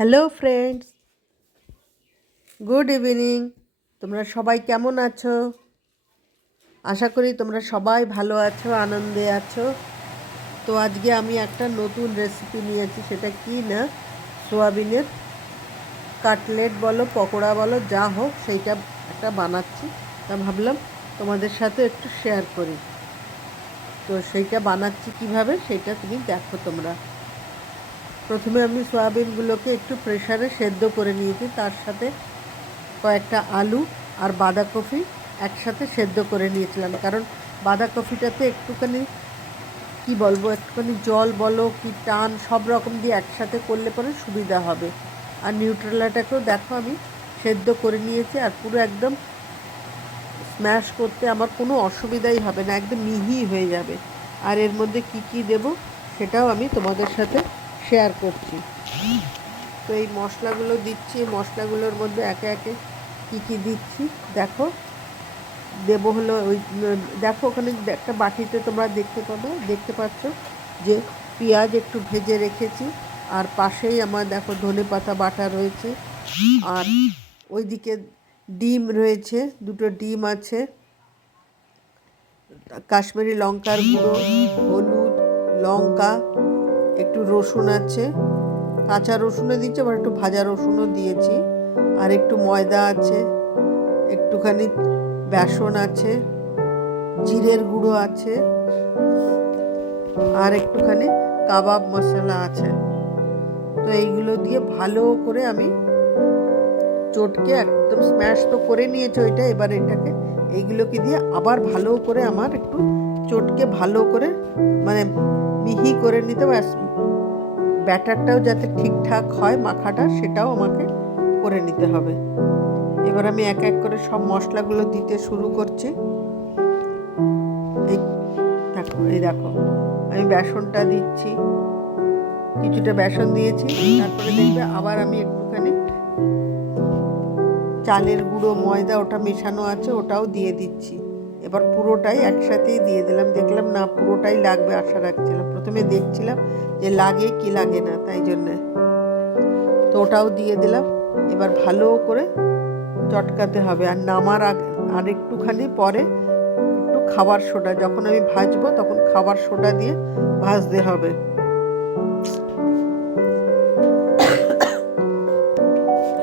Hello friends good evening তোমরা সবাই কেমন আছো? আশা করি তোমরা সবাই ভালো আছো, আনন্দে আছো। তো আজকে আমি একটা নতুন রেসিপি নিয়েছি, সেটা কি না? সোয়াবিনের কাটলেট বলো, পকোড়া বলো, যা হোক, সেইটা একটা বানাচ্ছি। তা ভাবলাম তোমাদের সাথে একটু শেয়ার করি। তো সেইটা বানাচ্ছি কীভাবে সেটা তুমি দেখো তোমরা। প্রথমে আমি সয়াবিনগুলোকে একটু প্রেশারে সেদ্ধ করে নিয়েছি। তার সাথে কয়েকটা আলু আর বাঁধাকপি একসাথে সেদ্ধ করে নিয়েছিলাম। কারণ বাঁধাকপিটাতে একটুখানি, কি বলব, একটুখানি জল বলো কি টান, সব রকম দিয়ে একসাথে করলে পরে সুবিধা হবে। আর নিউট্রেলাটাকেও দেখো আমি সেদ্ধ করে নিয়েছি আর পুরো একদম স্ম্যাশ করতে আমার কোনো অসুবিধাই হবে না, একদম মিহি হয়ে যাবে। আর এর মধ্যে কি কি দেব সেটাও আমি তোমাদের সাথে শেয়ার করছি। তো এই মশলাগুলো দিচ্ছি মশলাগুলোর মধ্যে একে একে কী কী দিচ্ছি, দেখো। দেবো হলো ওই, দেখো ওখানে একটা বাটিতে তোমরা দেখতে পাবে, দেখতে পাচ্ছ যে পেঁয়াজ একটু ভেজে রেখেছি, আর পাশেই আমার দেখো ধনে পাতা বাটা রয়েছে, আর ওইদিকে ডিম রয়েছে, দুটো ডিম আছে, কাশ্মীরি লঙ্কার গুঁড়ো, হলুদ, লঙ্কা রসুন আছে, কাঁচা রসুনও দিচ্ছি আবার একটু ভাজা রসুনও দিয়েছি। আর একটু ময়দা আছে, একটুখানি বেসন আছে, জিরের গুঁড়ো আছে, আর একটুখানি কাবাব মশলা আছে। তো এইগুলো দিয়ে ভালো করে আমি চটকে একদম স্ম্যাশ তো করে নিয়েছে ওইটা, এবার এটাকে, এইগুলোকে দিয়ে আবার ভালো করে আমার একটু চটকে ভালো করে মানে মিহি করে নিতে ব্যাস ব্যাটারটাও যাতে ঠিকঠাক হয়, মাখাটা, সেটাও আমাকে করে নিতে হবে। এবার আমি এক এক করে সব মশলাগুলো দিতে শুরু করছি। এই দেখো এই দেখো, আমি বেসনটা দিচ্ছি। কিছুটা বেসন দিয়েছি, তারপরে দেখবে আবার আমি একটুখানি চালের গুঁড়ো, ময়দা, ওটা মেশানো আছে, ওটাও দিয়ে দিচ্ছি। এবার পুরোটাই একসাথেই দিয়ে দিলাম। দেখলাম না, পুরোটাই লাগবে আশা রাখছিলাম। প্রথমে দেখছিলাম যে লাগে কি লাগে না, তাই জন্যে। তো ওটাও দিয়ে দিলাম। এবার ভালো করে চটকাতে হবে। আর নামার আর একটুখানি পরে একটু খাবার সোডা। যখন আমি ভাজবো তখন খাবার সোডা দিয়ে ভাজতে হবে।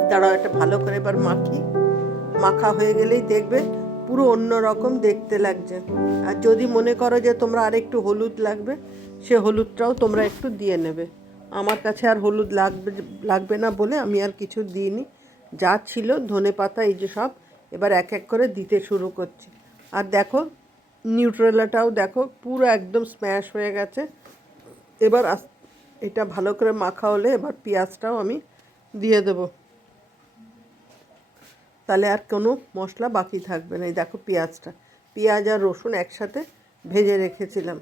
দাঁড়াও, এটা ভালো করে এবার মাখি। মাখা হয়ে গেলেই দেখবে পুরো অন্য রকম দেখতে লাগছে। আর যদি মনে করো যে তোমরা আর একটু হলুদ লাগবে, সে হলুদটাও তোমরা একটু দিয়ে নেবে। আমার কাছে আর হলুদ লাগবে লাগবে না বলে আমি আর কিছু দিইনি। যা ছিল ধনে পাতা, এই যে সব, এবার এক এক করে দিতে শুরু করছি। আর দেখো, নিউট্রেলাটাও দেখো, পুরো একদম স্ম্যাশ হয়ে গেছে। এবার এটা ভালো করে মাখা হলে এবার পেঁয়াজটাও আমি দিয়ে দেবো। তাহলে আর কোনো মশলা বাকি থাকবে না। এই দেখো পেঁয়াজটা। পেঁয়াজ আর রসুন একসাথে ভেজে রেখেছিলাম।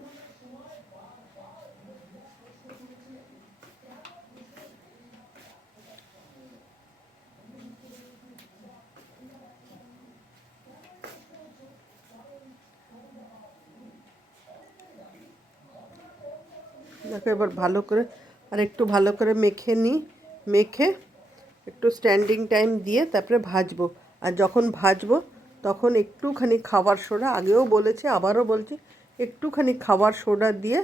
দেখো এবার ভালো করে আর একটু ভালো করে মেখে নিই। মেখে একটু স্ট্যান্ডিং টাইম দিয়ে তারপরে ভাজবো। আর যখন ভাজবো, তখন একটুখানি খাবার সোডা, আগেও বলেছে, আবারও বলছি, একটুখানি খাবার সোডা দিয়ে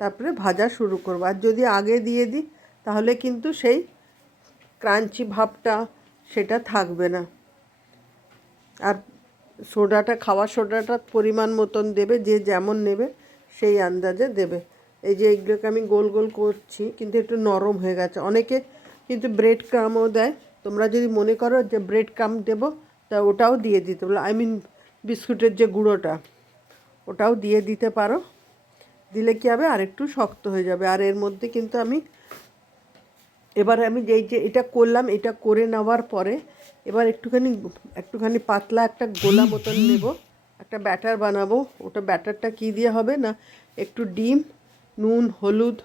তারপরে ভাজা শুরু করব। আর যদি আগে দিয়ে দিই, তাহলে কিন্তু সেই ক্রাঞ্চি ভাবটা সেটা থাকবে না। আর সোডাটা খাওয়ার সোডাটা পরিমাণ মতন দেবে, যে যেমন নেবে, সেই আন্দাজে দেবে। এই যে এইগুলোকে আমি গোল গোল করছি, কিন্তু একটু নরম হয়ে গেছে। অনেকে কিন্তু ব্রেড ক্রামও দেয়। তোমরা যদি মনে করো যে ব্রেড ক্রাম দেবো, তা ওটাও দিয়ে দিতে বলো। আই মিন বিস্কুটের যে গুঁড়োটা, ওটাও দিয়ে দিতে পারো। দিলে কী হবে? আর একটু শক্ত হয়ে যাবে। আর এর মধ্যে কিন্তু আমি, এবার আমি যেই যে এটা করলাম, এটা করে নেওয়ার পরে এবার একটুখানি একটুখানি পাতলা একটা গোলা মতন নেব। একটা ব্যাটার বানাবো। ওটা ব্যাটারটা কী দিয়ে হবে না? একটু ডিম, নুন, হলুদ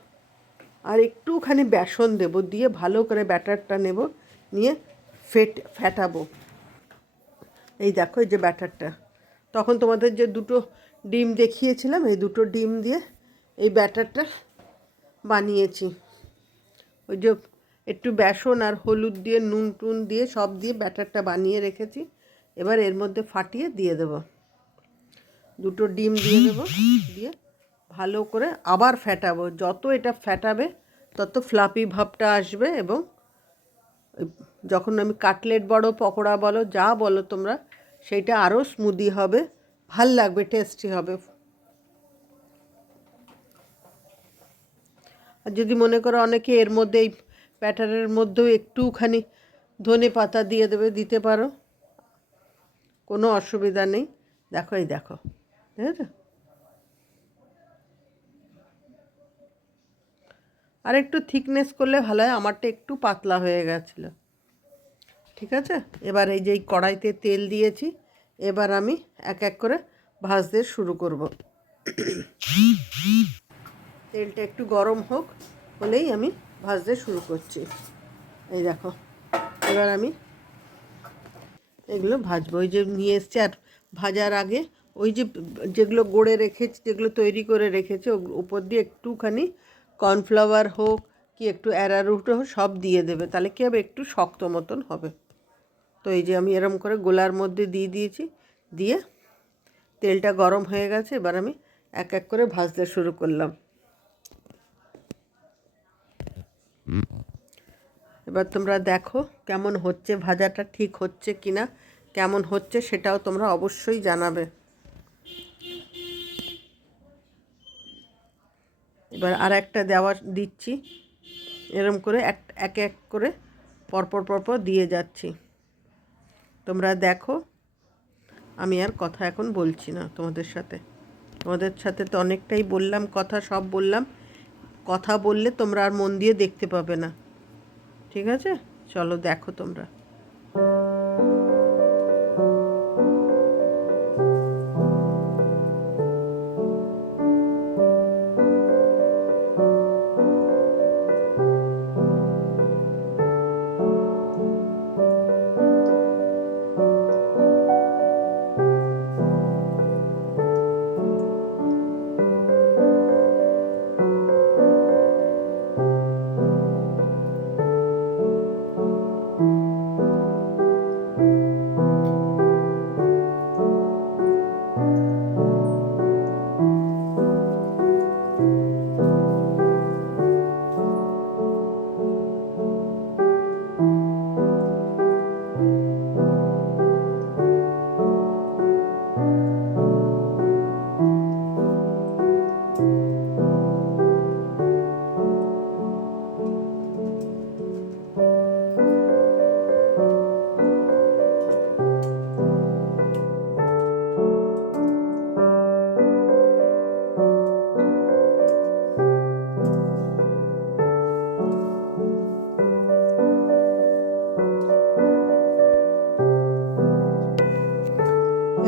আর একটুখানি বেসন দেব, দিয়ে ভালো করে ব্যাটারটা নেব, নিয়ে ফেট ফ্যাটাবো এই দেখো, এই যে ব্যাটারটা। তখন তোমাদের যে দুটো ডিম দেখিয়েছিলাম, এই দুটো ডিম দিয়ে এই ব্যাটারটা বানিয়েছি। ওই যে একটু বেসন আর হলুদ দিয়ে, নুন টুন দিয়ে সব দিয়ে ব্যাটারটা বানিয়ে রেখেছি। এবার এর মধ্যে ফাটিয়ে দিয়ে দেব। দুটো ডিম দিয়ে দেবো, দিয়ে ভালো করে আবার ফ্যাটাবো যত এটা ফ্যাটাবে তত ফ্লাপি ভাবটা আসবে এবং যখন আমি কাটলেট বড় পকোড়া বলো, যা বলো তোমরা সেইটা আরও স্মুদি হবে, ভালো লাগবে টেস্টি হবে। আর যদি মনে করো অনেকে এর মধ্যে এই প্যাটারের মধ্যেও একটুখানি ধনে পাতা দিয়ে দেবে, দিতে পারো। কোনো অসুবিধা নেই। দেখো, এই দেখো দেখেছ আর একটু থিকনেস করলে ভালো হয়, আমারটা একটু পাতলা হয়ে গেছিল। ঠিক আছে? এবার এই যে কড়াইতে তেল দিয়েছি, এবার আমি এক এক করে ভাজতে শুরু করব। তেলটা একটু গরম হোক, হলেই আমি ভাজতে শুরু করছি। এই দেখো, এবার আমি এগুলো ভাজবো। ওই যে নিয়ে এসছে, আর ভাজার আগে ওই যে যেগুলো গড়ে রেখেছি, যেগুলো তৈরি করে রেখেছে উপর দিয়ে একটুখানি কর্নফ্লাওয়ার হোক কি একটু অ্যারারুট হোক, সব দিয়ে দেবে। তাহলে কী হবে? একটু শক্ত মতন হবে। তো এই যে আমি এরম করে গোলার মধ্যে দিয়ে দিয়েছি। দিয়ে তেলটা গরম হয়ে গেছে। এবার আমি এক এক করে ভাজতে শুরু করলাম। এবার তোমরা দেখো কেমন হচ্ছে, ভাজাটা ঠিক হচ্ছে কি না কেমন হচ্ছে সেটাও তোমরা অবশ্যই জানাবে। এবার আর একটা দেওয়া দিচ্ছি। এরম করে এক এক এক করে পরপর পরপর দিয়ে যাচ্ছি। তোমরা দেখো, আমি আর কথা এখন বলছি না তোমাদের সাথে। তোমাদের সাথে তো অনেকটাই বললাম, কথা সব বললাম। কথা বললে তোমরা আর মন দিয়ে দেখতে পাবে না। ঠিক আছে? চলো দেখো তোমরা।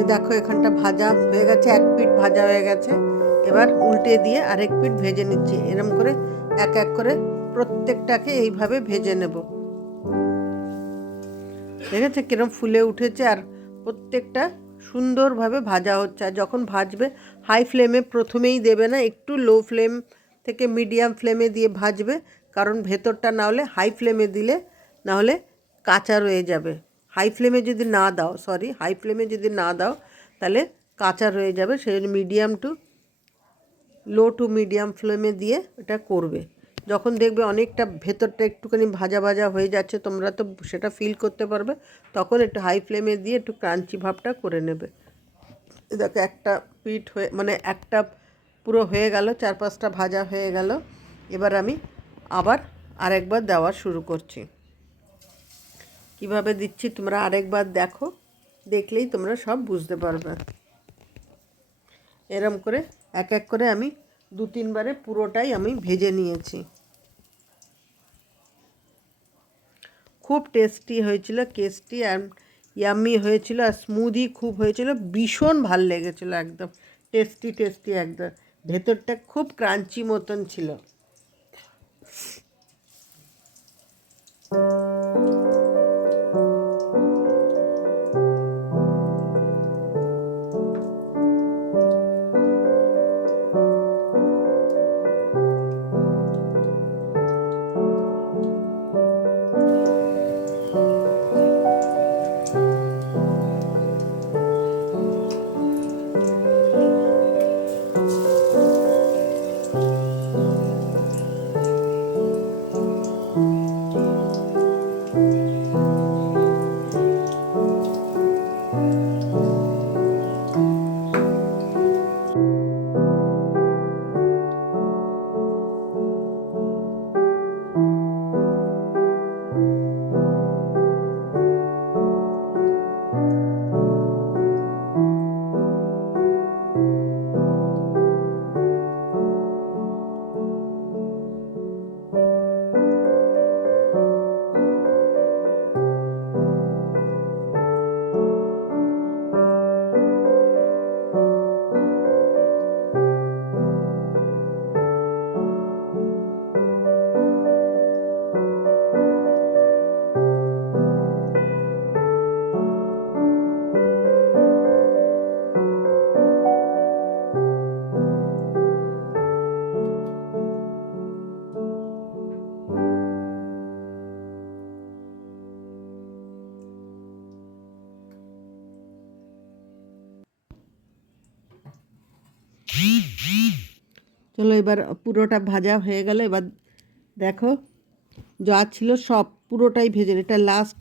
দেখো, এখানটা ভাজা হয়ে গেছে, এক পিঠ ভাজা হয়ে গেছে। এবার উল্টে দিয়ে আরেক পিঠ ভেজে নিচ্ছি। এরম করে এক এক করে প্রত্যেকটাকে এইভাবে ভেজে নেব। দেখেছে কিরম ফুলে উঠেছে? আর প্রত্যেকটা সুন্দরভাবে ভাজা হচ্ছে। আর যখন ভাজবে, হাই ফ্লেমে প্রথমেই দেবে না, একটু লো ফ্লেম থেকে মিডিয়াম ফ্লেমে দিয়ে ভাজবে। কারণ ভেতরটা না হলে হাই ফ্লেমে দিলে না হলে কাঁচা রয়ে যাবে। হাই ফ্লেমে যদি না দাও সরি হাই ফ্লেমে যদি না দাও, তাহলে কাঁচা রয়ে যাবে। সেই medium to low to medium ফ্লেমে দিয়ে এটা করবে। যখন দেখবে অনেকটা ভেতরটা একটুখানি ভাজা ভাজা হয়ে যাচ্ছে, তোমরা তো সেটা ফিল করতে পারবে, তখন একটু হাই ফ্লেমে দিয়ে একটু ক্রাঞ্চি ভাবটা করে নেবে। দেখো একটা পিঠ হয়ে মানে একটা পুরো হয়ে গেল, চার পাঁচটা ভাজা হয়ে গেল। এবার আমি আবার আরেকবার দেওয়া শুরু করছি। কীভাবে দিচ্ছি তোমরা আরেকবার দেখো। দেখলেই তোমরা সব বুঝতে পারবে। এরম করে এক এক করে আমি দু তিনবারে পুরোটাই আমি ভেজে নিয়েছি। খুব টেস্টি হয়েছিল, কেস্টি আর ইয়াম্মি হয়েছিল আর স্মুদি খুব হয়েছিল। ভীষণ ভালো লেগেছিলো একদম। টেস্টি টেস্টি একদম। ভেতরটা খুব ক্রাঞ্চি মতন ছিল। চলো এবার পুরোটা ভাজা হয়ে গেল। এবার দেখো, যা ছিল সব পুরোটাই ভেজে এটা লাস্ট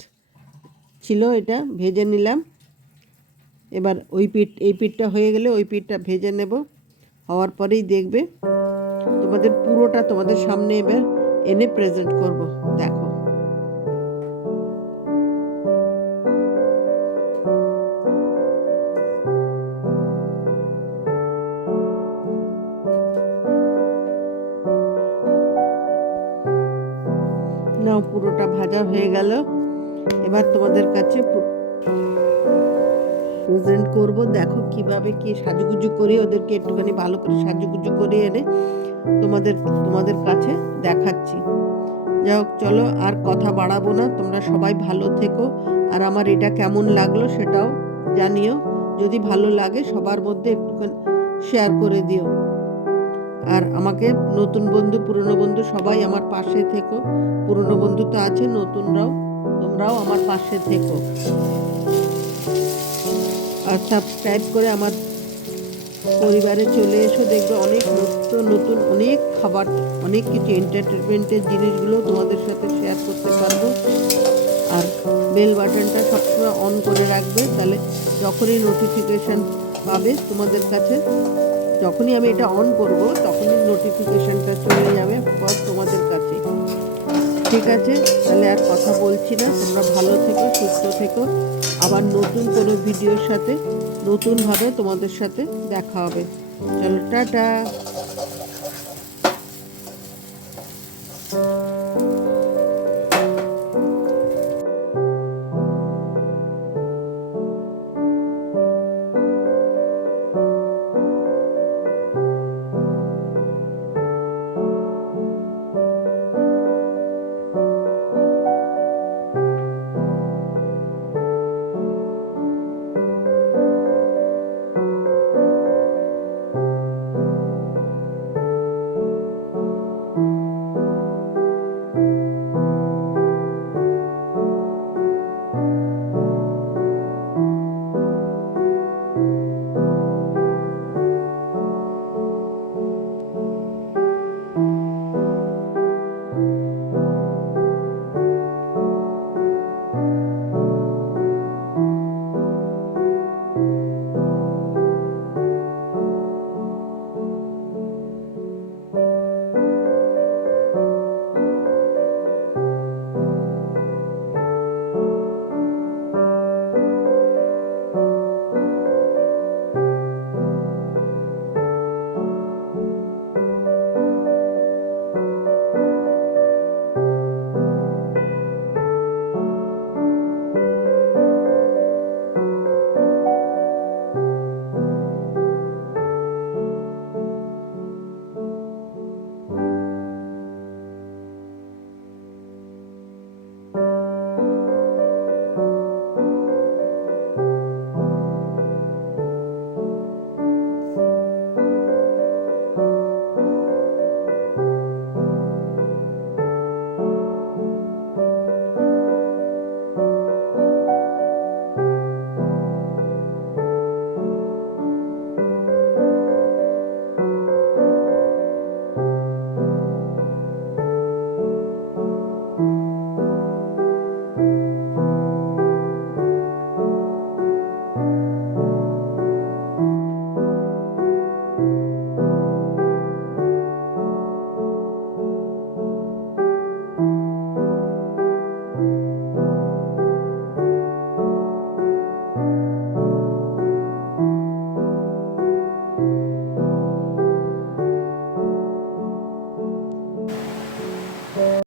ছিল এটা, ভেজে নিলাম। এবার ওই পিঠ, এই পিঠটা হয়ে গেলে ওই পিঠটা ভেজে নেব। হওয়ার পরেই দেখবে তোমাদের পুরোটা তোমাদের সামনে এবার এনে প্রেজেন্ট করব। দেখো। ভাজা হয়ে গেল। এবার তোমাদের কাছে প্রেজেন্ট করব। দেখো কীভাবে কি সাজুগুজু করে, ওদেরকে একটুখানি ভালো করে সাজুগুজু করে এনে তোমাদের তোমাদের কাছে দেখাচ্ছি। যাই হোক, চলো আর কথা বাড়াবো না। তোমরা সবাই ভালো থেকো। আর আমার এটা কেমন লাগল সেটাও জানিও। যদি ভালো লাগে, সবার মধ্যে একটুখানি শেয়ার করে দিও। আর আমাকে নতুন বন্ধু, পুরনো বন্ধু সবাই আমার পাশে থেকো। পুরনো বন্ধু তো আছে, নতুনরাও, তোমরাও আমার পাশে থেকো। আর সাবস্ক্রাইব করে আমার পরিবারে চলে এসো। দেখবে অনেক নতুন নতুন, অনেক খাবার, অনেক কিছু এন্টারটেনমেন্টের জিনিসগুলো তোমাদের সাথে শেয়ার করতে পারব। আর বেল বাটনটা সবসময় অন করে রাখবে, তাহলে যখনই নোটিফিকেশান পাবে তোমাদের কাছে, যখনই আমি এটা অন করব, তখনই নোটিফিকেশানটা চলে যাবে পর তোমাদের কাছে। ঠিক আছে? তাহলে আর কথা বলছি না। তোমরা ভালো থেকো, সুস্থ থেকো। আবার নতুন কোনো ভিডিওর সাথে, নতুনভাবে তোমাদের সাথে দেখা হবে। চলো, টাটা!